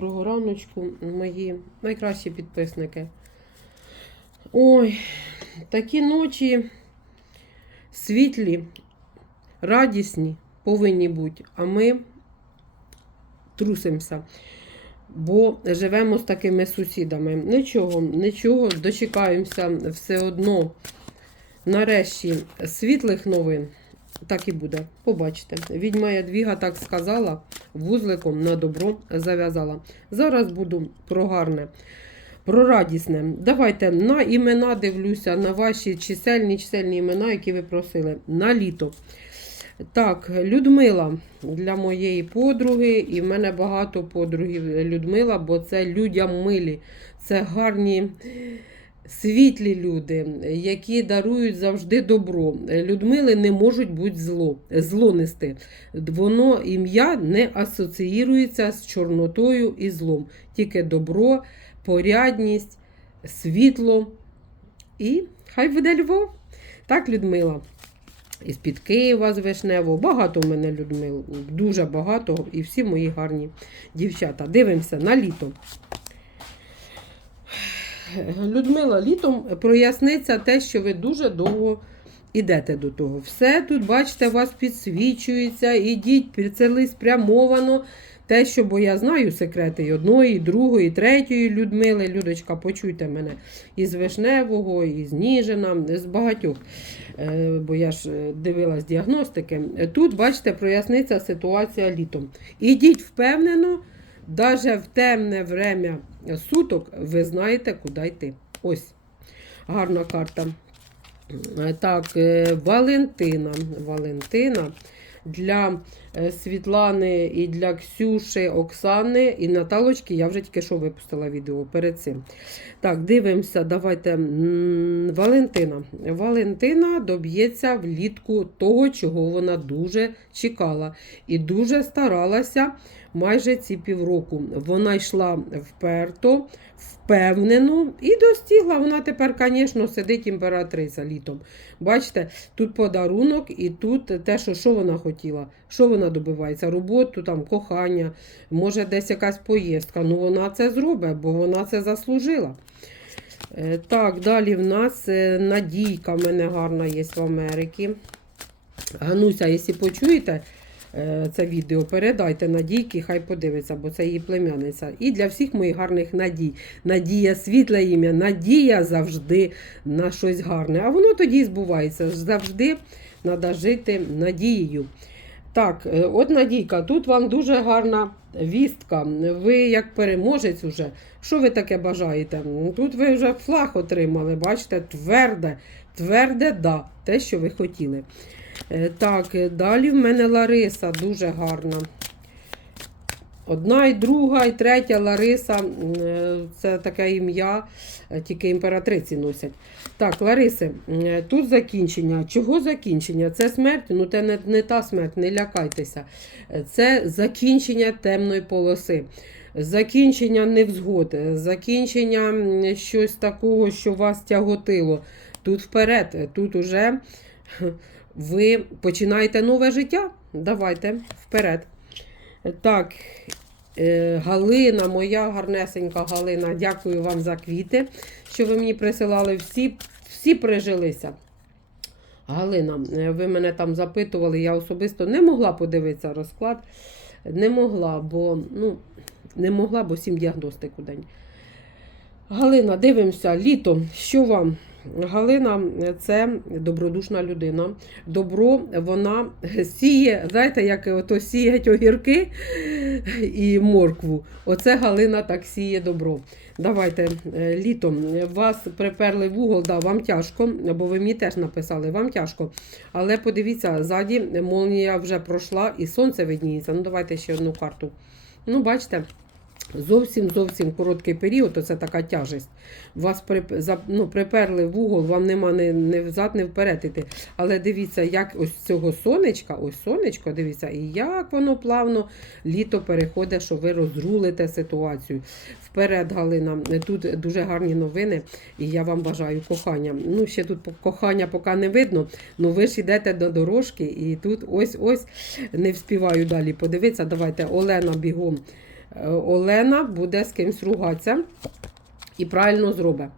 Доброго раночку, мої найкращі підписники. Ой, такі ночі світлі, радісні повинні бути, а ми трусимося, бо живемо з такими сусідами. Нічого, нічого, дочекаємося все одно. Нарешті світлих новин. Так і буде. Побачите. Відьма Ядвіга так сказала, вузликом на добро зав'язала. Зараз буду про гарне, про радісне. Давайте на імена дивлюся, на ваші чисельні чисельні імена, які ви просили. На літо. Так, Людмила для моєї подруги, і в мене багато подругів Людмила, бо це людям милі. Це гарні. Світлі люди, які дарують завжди добро. Людмили не можуть бути зло, зло нести. Воно ім'я не асоціюється з чорнотою і злом. Тільки добро, порядність, світло і хай буде Львов. Так, Людмила. Із під Києва з Вишневого. Багато в мене Людмил, дуже багато, і всі мої гарні дівчата. Дивимося на літо. Людмила, літом проясниться те, що ви дуже довго йдете до того. Все тут, бачите, вас підсвічується, ідіть, цілий спрямовано. Те, що, бо я знаю секрети і одної, і другої, і третьої Людмили. Людочка, почуйте мене із Вишневого, із Ніжина, з багатьох. Е, Бо я ж е, дивилась діагностики. Тут, бачите, проясниться ситуація літом. Ідіть впевнено. Даже в темне время суток ви знаєте, куди йти. Ось гарна карта. Е, Так, е, Валентина. Валентина для е, Світлани і для Ксюші, Оксани і Наталочки. Я вже тільки що випустила відео перед цим. Так, дивимося, давайте. Валентина. Валентина доб'ється влітку того, чого вона дуже чекала. І дуже старалася майже ці півроку. Вона йшла вперто, впевнено і достигла. Вона тепер, звісно, сидить імператриця літом. Бачите, тут подарунок, і тут те, що, що вона хотіла, що вона добивається, роботу, там, кохання, може десь якась поїздка. Ну вона це зробить, бо вона це заслужила. Е, Так, далі в нас е, Надійка в мене гарна є в Америці. Гануся, якщо почуєте це відео, передайте Надійки, хай подивиться, бо це її племянниця. І для всіх моїх гарних надій. Надія світле ім'я, надія завжди на щось гарне. А воно тоді збувається. Завжди треба жити надією. Так, е, от Надійка, тут вам дуже гарна вістка. Ви як переможець уже. Що ви таке бажаєте? Тут ви вже флаг отримали, бачите, тверде, тверде да, те, що ви хотіли. Е, Так, е, далі в мене Лариса дуже гарна. Одна і друга, і третя Лариса е, це таке ім'я, тільки імператриці носять. Так, Лариси, тут закінчення. Чого закінчення? Це смерть, ну це не, не та смерть, не лякайтеся. Це закінчення темної полоси. Закінчення невзгод, закінчення щось такого, що вас тяготило. Тут вперед, тут уже ви починаєте нове життя. Давайте вперед. Так, е, Галина, моя гарнесенька Галина, дякую вам за квіти, що ви мені присилали. Всі, всі прижилися. Галина, е, ви мене там запитували, я особисто не могла подивитися розклад. Не могла, бо ну, не могла, бо сім діагностику день. Галина, дивимося, літо. Що вам? Галина це добродушна людина. Добро вона сіє, знаєте, як ото сіять огірки і моркву. Оце Галина так сіє добро. Давайте е, літом вас приперли в угол, да, вам тяжко, бо ви мені теж написали, вам тяжко. Але подивіться, ззаді молнія вже пройшла і сонце видніється. Ну, давайте ще одну карту. Ну, бачите. Зовсім зовсім короткий період, оце така тяжесть. Вас ну, приперли в угол, вам нема не, не взад, не вперед іти. Але дивіться, як ось цього сонечка, ось сонечко, дивіться, і як воно плавно літо переходить, що ви розрулите ситуацію. Вперед, Галина, тут дуже гарні новини, і я вам бажаю кохання. Ну, ще тут кохання поки не видно, але ви ж йдете до дорожки, і тут ось-ось не вспіваю далі подивитися. Давайте Олена бігом. Олена буде з кимсь ругатися і правильно зробить.